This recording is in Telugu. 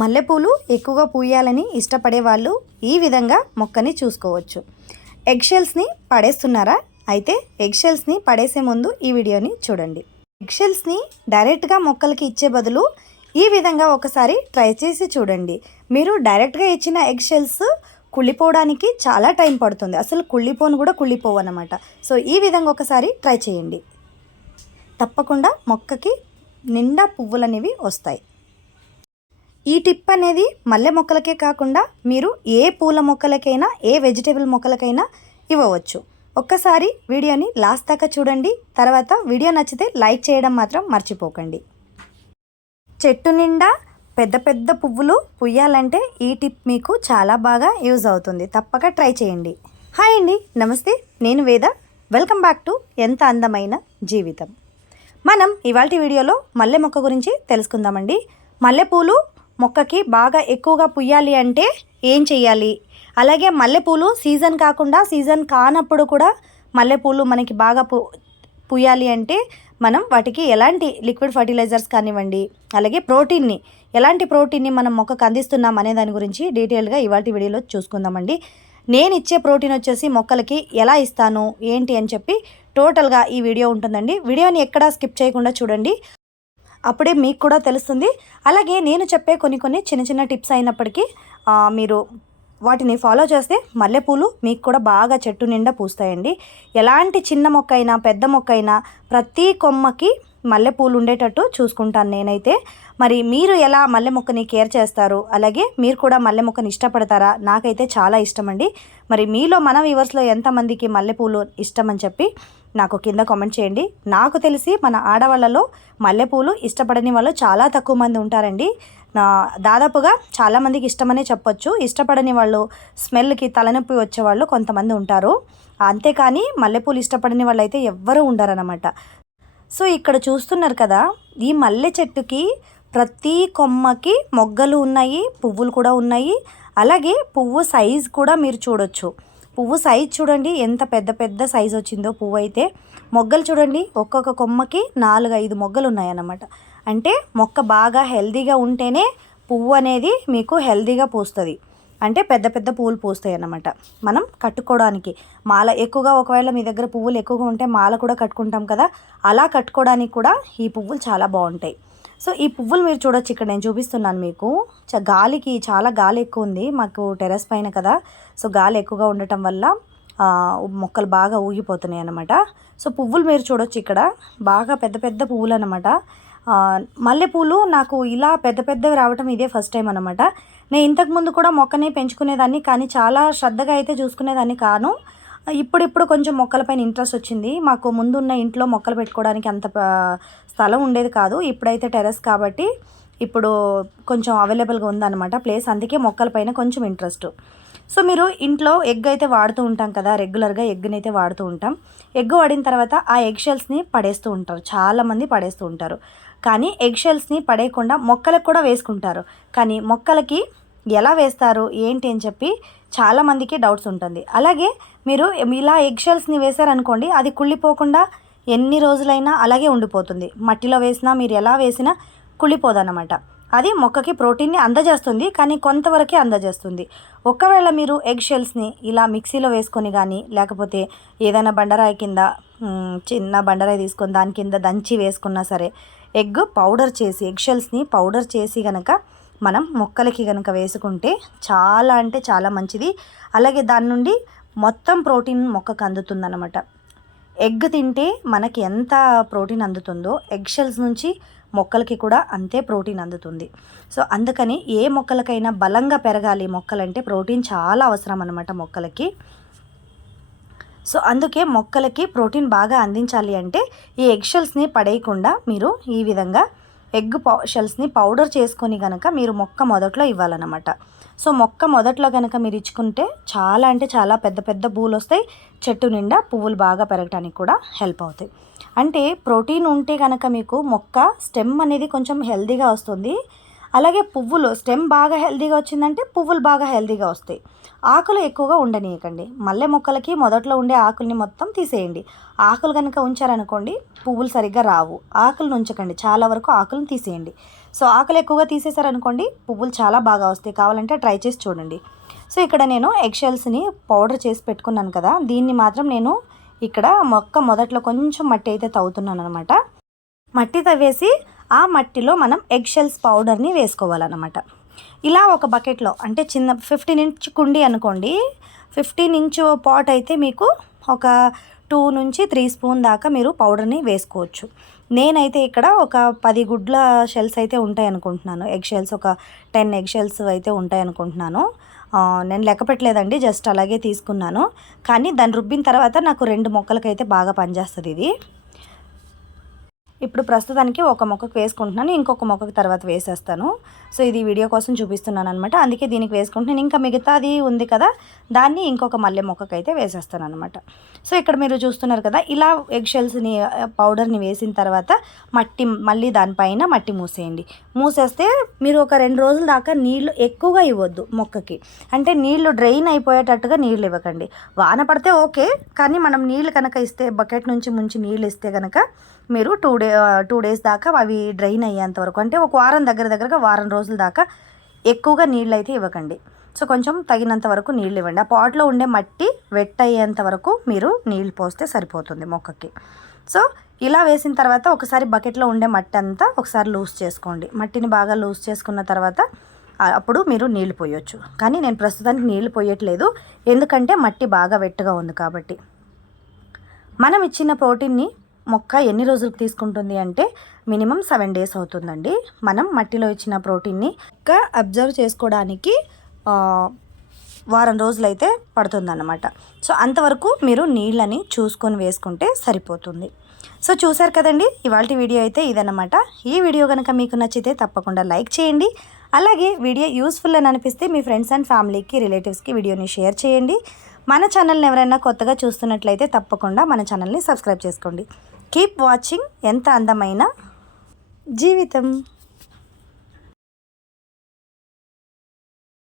మల్లెపూలు ఎక్కువగా పూయాలని ఇష్టపడే వాళ్ళు ఈ విధంగా మొక్కని చూసుకోవచ్చు. ఎగ్షెల్స్ని పడేస్తున్నారా? అయితే ఎగ్షెల్స్ని పడేసే ముందు ఈ వీడియోని చూడండి. ఎగ్షెల్స్ని డైరెక్ట్గా మొక్కలకి ఇచ్చే బదులు ఈ విధంగా ఒకసారి ట్రై చేసి చూడండి. మీరు డైరెక్ట్గా ఇచ్చిన ఎగ్షెల్స్ కుళ్ళిపోవడానికి చాలా టైం పడుతుంది. అసలు కుళ్ళిపోను కూడా కుళ్ళిపోవు అనమాట సో ఈ విధంగా ఒకసారి ట్రై చేయండి. తప్పకుండా మొక్కకి నిండా పువ్వులు అనేవి వస్తాయి. ఈ టిప్ అనేది మల్లె మొక్కలకే కాకుండా మీరు ఏ పూల మొక్కలకైనా ఏ వెజిటేబుల్ మొక్కలకైనా ఇవ్వవచ్చు. ఒక్కసారి వీడియోని లాస్ట్ దాకా చూడండి. తర్వాత వీడియో నచ్చితే లైక్ చేయడం మాత్రం మర్చిపోకండి. చెట్టు నిండా పెద్ద పెద్ద పువ్వులు పుయ్యాలంటే ఈ టిప్ మీకు చాలా బాగా యూజ్ అవుతుంది. తప్పక ట్రై చేయండి. హాయ్ అండి. నమస్తే. నేను వేద. వెల్కమ్ బ్యాక్ టు ఎంత అందమైన జీవితం. మనం ఇవాళ వీడియోలో మల్లె మొక్క గురించి తెలుసుకుందామండి. మల్లెపూలు మొక్కకి బాగా ఎక్కువగా పుయ్యాలి అంటే ఏం చెయ్యాలి? అలాగే మల్లెపూలు సీజన్ కాకుండా సీజన్ కానప్పుడు కూడా మల్లెపూలు మనకి బాగా పు పుయ్యాలి అంటే మనం వాటికి ఎలాంటి లిక్విడ్ ఫర్టిలైజర్స్ కానివ్వండి అలాగే ప్రోటీన్ని ఎలాంటి ప్రోటీన్ని మనం మొక్కకు అందిస్తున్నాం అనే దాని గురించి డీటెయిల్గా ఇవాళ వీడియోలో చూసుకుందామండి. నేను ఇచ్చే ప్రోటీన్ వచ్చేసి మొక్కలకి ఎలా ఇస్తాను ఏంటి అని చెప్పి టోటల్గా ఈ వీడియో ఉంటుందండి. వీడియోని ఎక్కడా స్కిప్ చేయకుండా చూడండి. అప్పుడే మీకు కూడా తెలుస్తుంది. అలాగే నేను చెప్పే కొన్ని కొన్ని చిన్న చిన్న టిప్స్ అయినప్పటికీ మీరు వాటిని ఫాలో చేస్తే మల్లెపూలు మీకు కూడా బాగా చెట్టు నిండా పూస్తాయండి. ఎలాంటి చిన్న మొక్క అయినా పెద్ద మొక్క అయినా ప్రతి కొమ్మకి మల్లెపూలు ఉండేటట్టు చూసుకుంటాను నేనైతే. మరి మీరు ఎలా మల్లె మొక్కని కేర్ చేస్తారు? అలాగే మీరు కూడా మల్లె మొక్కని ఇష్టపడతారా? నాకైతే చాలా ఇష్టం అండి మరి మీలో మన వ్యూవర్స్లో ఎంతమందికి మల్లెపూలు ఇష్టం అని చెప్పి నాకు కింద కామెంట్ చేయండి. నాకు తెలిసి మన ఆడవాళ్ళలో మల్లెపూలు ఇష్టపడని వాళ్ళు చాలా తక్కువ మంది ఉంటారండి. నా దాదాపుగా చాలామందికి ఇష్టమనే చెప్పొచ్చు. ఇష్టపడని వాళ్ళు స్మెల్కి తలనొప్పి వచ్చేవాళ్ళు కొంతమంది ఉంటారు. అంతేకాని మల్లెపూలు ఇష్టపడని వాళ్ళు అయితే ఎవ్వరూ ఉండరన్నమాట. సో ఇక్కడ చూస్తున్నారు కదా ఈ మల్లె చెట్టుకి ప్రతి కొమ్మకి మొగ్గలు ఉన్నాయి పువ్వులు కూడా ఉన్నాయి. అలాగే పువ్వు సైజ్ కూడా మీరు చూడొచ్చు. పువ్వు సైజ్ చూడండి ఎంత పెద్ద పెద్ద సైజ్ వచ్చిందో పువ్వు అయితే. మొగ్గలు చూడండి ఒక్కొక్క కొమ్మకి నాలుగు ఐదు మొగ్గలు ఉన్నాయన్నమాట. అంటే మొక్క బాగా హెల్దీగా ఉంటేనే పువ్వు అనేది మీకు హెల్దీగా పూస్తుంది. అంటే పెద్ద పెద్ద పువ్వులు పూస్తాయి అన్నమాట మనం కట్టుకోవడానికి మాల ఎక్కువగా ఒకవేళ మీ దగ్గర పువ్వులు ఎక్కువగా ఉంటే మాల కూడా కట్టుకుంటాం కదా అలా కట్టుకోవడానికి కూడా ఈ పువ్వులు చాలా బాగుంటాయి. సో ఈ పువ్వులు మీరు చూడొచ్చు ఇక్కడ నేను చూపిస్తున్నాను మీకు. చ- గాలికి చాలా గాలి ఎక్కువ ఉంది మాకు టెర్రస్ పైన కదా. సో గాలి ఎక్కువగా ఉండటం వల్ల మొక్కలు బాగా ఊగిపోతున్నాయి అన్నమాట సో పువ్వులు మీరు చూడొచ్చు ఇక్కడ బాగా పెద్ద పెద్ద పువ్వులు అనమాట మల్లెపూలు నాకు ఇలా పెద్ద పెద్దవి రావటం ఇదే ఫస్ట్ టైం అనమాట నేను ఇంతకుముందు కూడా మొక్కనే పెంచుకునేదాన్ని కానీ చాలా శ్రద్ధగా అయితే చూసుకునేదాన్ని కాను. ఇప్పుడిప్పుడు కొంచెం మొక్కలపైన ఇంట్రెస్ట్ వచ్చింది. మాకు ముందున్న ఇంట్లో మొక్కలు పెట్టుకోవడానికి అంత స్థలం ఉండేది కాదు. ఇప్పుడైతే టెర్రస్ కాబట్టి ఇప్పుడు కొంచెం అవైలబుల్గా ఉందన్నమాట. ప్లేస్ అందుకే మొక్కలపైన కొంచెం ఇంట్రెస్ట్ సో మీరు ఇంట్లో ఎగ్ అయితే వాడుతూ ఉంటాం కదా రెగ్యులర్గా ఎగ్ని అయితే వాడుతూ ఉంటాం. ఎగ్ వాడిన తర్వాత ఆ ఎగ్ షెల్స్ని పడేస్తూ ఉంటారు. చాలామంది పడేస్తూ ఉంటారు. కానీ ఎగ్ షెల్స్ని పడేయకుండా మొక్కలకు కూడా వేసుకుంటారు. కానీ మొక్కలకి ఎలా వేస్తారు ఏంటి అని చెప్పి చాలామందికి డౌట్స్ ఉంటుంది. అలాగే మీరు ఇలా ఎగ్ షెల్స్ని వేశారనుకోండి అది కుళ్ళిపోకుండా ఎన్ని రోజులైనా అలాగే ఉండిపోతుంది. మట్టిలో వేసినా మీరు ఎలా వేసినా కుళ్ళిపోదన్నమాట. అది మొక్కకి ప్రోటీన్ని అందజేస్తుంది కానీ కొంతవరకే అందజేస్తుంది. ఒకవేళ మీరు ఎగ్ షెల్స్ని ఇలా మిక్సీలో వేసుకొని కానీ లేకపోతే ఏదైనా బండరాయి కింద చిన్న బండరాయి తీసుకొని దాని కింద దంచి వేసుకున్నా సరే ఎగ్ పౌడర్ చేసి ఎగ్ షెల్స్ని పౌడర్ చేసి కనుక మనం మొక్కలకి కనుక వేసుకుంటే చాలా అంటే చాలా మంచిది. అలాగే దాని నుండి మొత్తం ప్రోటీన్ మొక్కకు అందుతుందన్నమాట. ఎగ్ తింటే మనకి ఎంత ప్రోటీన్ అందుతుందో ఎగ్ షెల్స్ నుంచి మొక్కలకి కూడా అంతే ప్రోటీన్ అందుతుంది. సో అందుకని ఏ మొక్కలకైనా బలంగా పెరగాలి మొక్కలంటే ప్రోటీన్ చాలా అవసరం అనమాట మొక్కలకి. సో అందుకే మొక్కలకి ప్రోటీన్ బాగా అందించాలి అంటే ఈ ఎగ్ షెల్స్ని పడేయకుండా మీరు ఈ విధంగా ఎగ్ పౌ షెల్స్ని పౌడర్ చేసుకొని కనుక మీరు మొక్క మొదట్లో ఇవ్వాలన్నమాట. సో మొక్క మొదట్లో కనుక మీరు ఇచ్చుకుంటే చాలా అంటే చాలా పెద్ద పెద్ద పూలు వస్తాయి చెట్టు నిండా పువ్వులు బాగా పెరగడానికి కూడా హెల్ప్ అవుతాయి. అంటే ప్రోటీన్ ఉంటే కనుక మీకు మొక్క స్టెమ్ అనేది కొంచెం హెల్దీగా వస్తుంది. అలాగే పువ్వులు స్టెమ్ బాగా హెల్దీగా వచ్చిందంటే పువ్వులు బాగా హెల్దీగా వస్తాయి. ఆకులు ఎక్కువగా ఉండనీయకండి. మల్లె మొక్కలకి మొదట్లో ఉండే ఆకుల్ని మొత్తం తీసేయండి. ఆకులు కనుక ఉంచారనుకోండి పువ్వులు సరిగ్గా రావు. ఆకులను ఉంచకండి చాలా వరకు ఆకులను తీసేయండి. సో ఆకలి ఎక్కువగా తీసేశారనుకోండి పువ్వులు చాలా బాగా వస్తాయి. కావాలంటే ట్రై చేసి చూడండి. సో ఇక్కడ నేను ఎగ్షెల్స్ని పౌడర్ చేసి పెట్టుకున్నాను కదా దీన్ని మాత్రం నేను ఇక్కడ మొక్క మొదట్లో కొంచెం మట్టి అయితే తవ్వుతున్నాను అనమాట మట్టి తవ్వేసి ఆ మట్టిలో మనం ఎగ్ షెల్స్ పౌడర్ని వేసుకోవాలన్నమాట. ఇలా ఒక బకెట్లో అంటే చిన్న ఫిఫ్టీన్ ఇంచ్ కుండి అనుకోండి ఫిఫ్టీన్ ఇంచ్ పాట్ అయితే మీకు ఒక టూ నుంచి త్రీ స్పూన్ దాకా మీరు పౌడర్ని వేసుకోవచ్చు. నేనైతే ఇక్కడ ఒక పది గుడ్ల షెల్స్ అయితే ఉంటాయి అనుకుంటున్నాను ఎగ్ షెల్స్ ఒక టెన్ ఎగ్ షెల్స్ అయితే ఉంటాయి అనుకుంటున్నాను నేను లెక్క పెట్టలేదండి జస్ట్ అలాగే తీసుకున్నాను. కానీ దాన్ని రుబ్బిన తర్వాత నాకు రెండు మొక్కలకైతే బాగా పనిచేస్తుంది ఇది. ఇప్పుడు ప్రస్తుతానికి ఒక మొక్కకు వేసుకుంటున్నాను ఇంకొక మొక్కకు తర్వాత వేసేస్తాను. సో ఇది వీడియో కోసం చూపిస్తున్నాను అనమాట అందుకే దీనికి వేసుకుంటున్నాను. ఇంకా మిగతాది ఉంది కదా దాన్ని ఇంకొక మల్లె మొక్కకు అయితే వేసేస్తాను అనమాట సో ఇక్కడ మీరు చూస్తున్నారు కదా ఇలా ఎగ్ షెల్స్ని పౌడర్ని వేసిన తర్వాత మట్టి మళ్ళీ దానిపైన మట్టి మూసేయండి. మూసేస్తే మీరు ఒక రెండు రోజుల దాకా నీళ్ళు ఎక్కువగా ఇవ్వద్దు మొక్కకి. అంటే నీళ్ళు డ్రైన్ అయిపోయేటట్టుగా నీళ్ళు ఇవ్వకండి. వాన పడితే ఓకే కానీ మనం నీళ్ళు కనుక ఇస్తే బకెట్ నుంచి ముంచి నీళ్ళు ఇస్తే కనుక మీరు టూ డేస్ టూ డేస్ దాకా అవి డ్రైన్ అయ్యేంత వరకు. అంటే ఒక వారం దగ్గర దగ్గరగా వారం రోజుల దాకా ఎక్కువగా నీళ్ళు అయితే ఇవ్వకండి. సో కొంచెం తగినంత వరకు నీళ్ళు ఇవ్వండి. ఆ పాట్లో ఉండే మట్టి వెట్ అయ్యేంత వరకు మీరు నీళ్ళు పోస్తే సరిపోతుంది మొక్కకి. సో ఇలా వేసిన తర్వాత ఒకసారి బకెట్లో ఉండే మట్టి అంతా ఒకసారి లూజ్ చేసుకోండి. మట్టిని బాగా లూజ్ చేసుకున్న తర్వాత అప్పుడు మీరు నీళ్ళు పోయొచ్చు. కానీ నేను ప్రస్తుతానికి నీళ్ళు పోయట్లేదు. ఎందుకంటే మట్టి బాగా వెట్టుగా ఉంది కాబట్టి. మనం ఇచ్చిన ప్రోటీన్ని మొక్క ఎన్ని రోజులకు తీసుకుంటుంది అంటే మినిమం సెవెన్ డేస్ అవుతుందండి. మనం మట్టిలో ఇచ్చిన ప్రోటీన్ని ఇంకా అబ్జర్వ్ చేసుకోవడానికి వారం రోజులైతే పడుతుందన్నమాట. సో అంతవరకు మీరు నీళ్ళని చూసుకొని వేసుకుంటే సరిపోతుంది. సో చూసారు కదండి ఇవాళ వీడియో అయితే ఇదన్నమాట. ఈ వీడియో కనుక మీకు నచ్చితే తప్పకుండా లైక్ చేయండి. అలాగే వీడియో యూస్ఫుల్ అని అనిపిస్తే మీ ఫ్రెండ్స్ అండ్ ఫ్యామిలీకి రిలేటివ్స్కి వీడియోని షేర్ చేయండి. మన ఛానల్ని ఎవరైనా కొత్తగా చూస్తున్నట్లయితే తప్పకుండా మన ఛానల్ని సబ్స్క్రైబ్ చేసుకోండి. కీప్ వాచింగ్ ఎంత అందమైన జీవితం.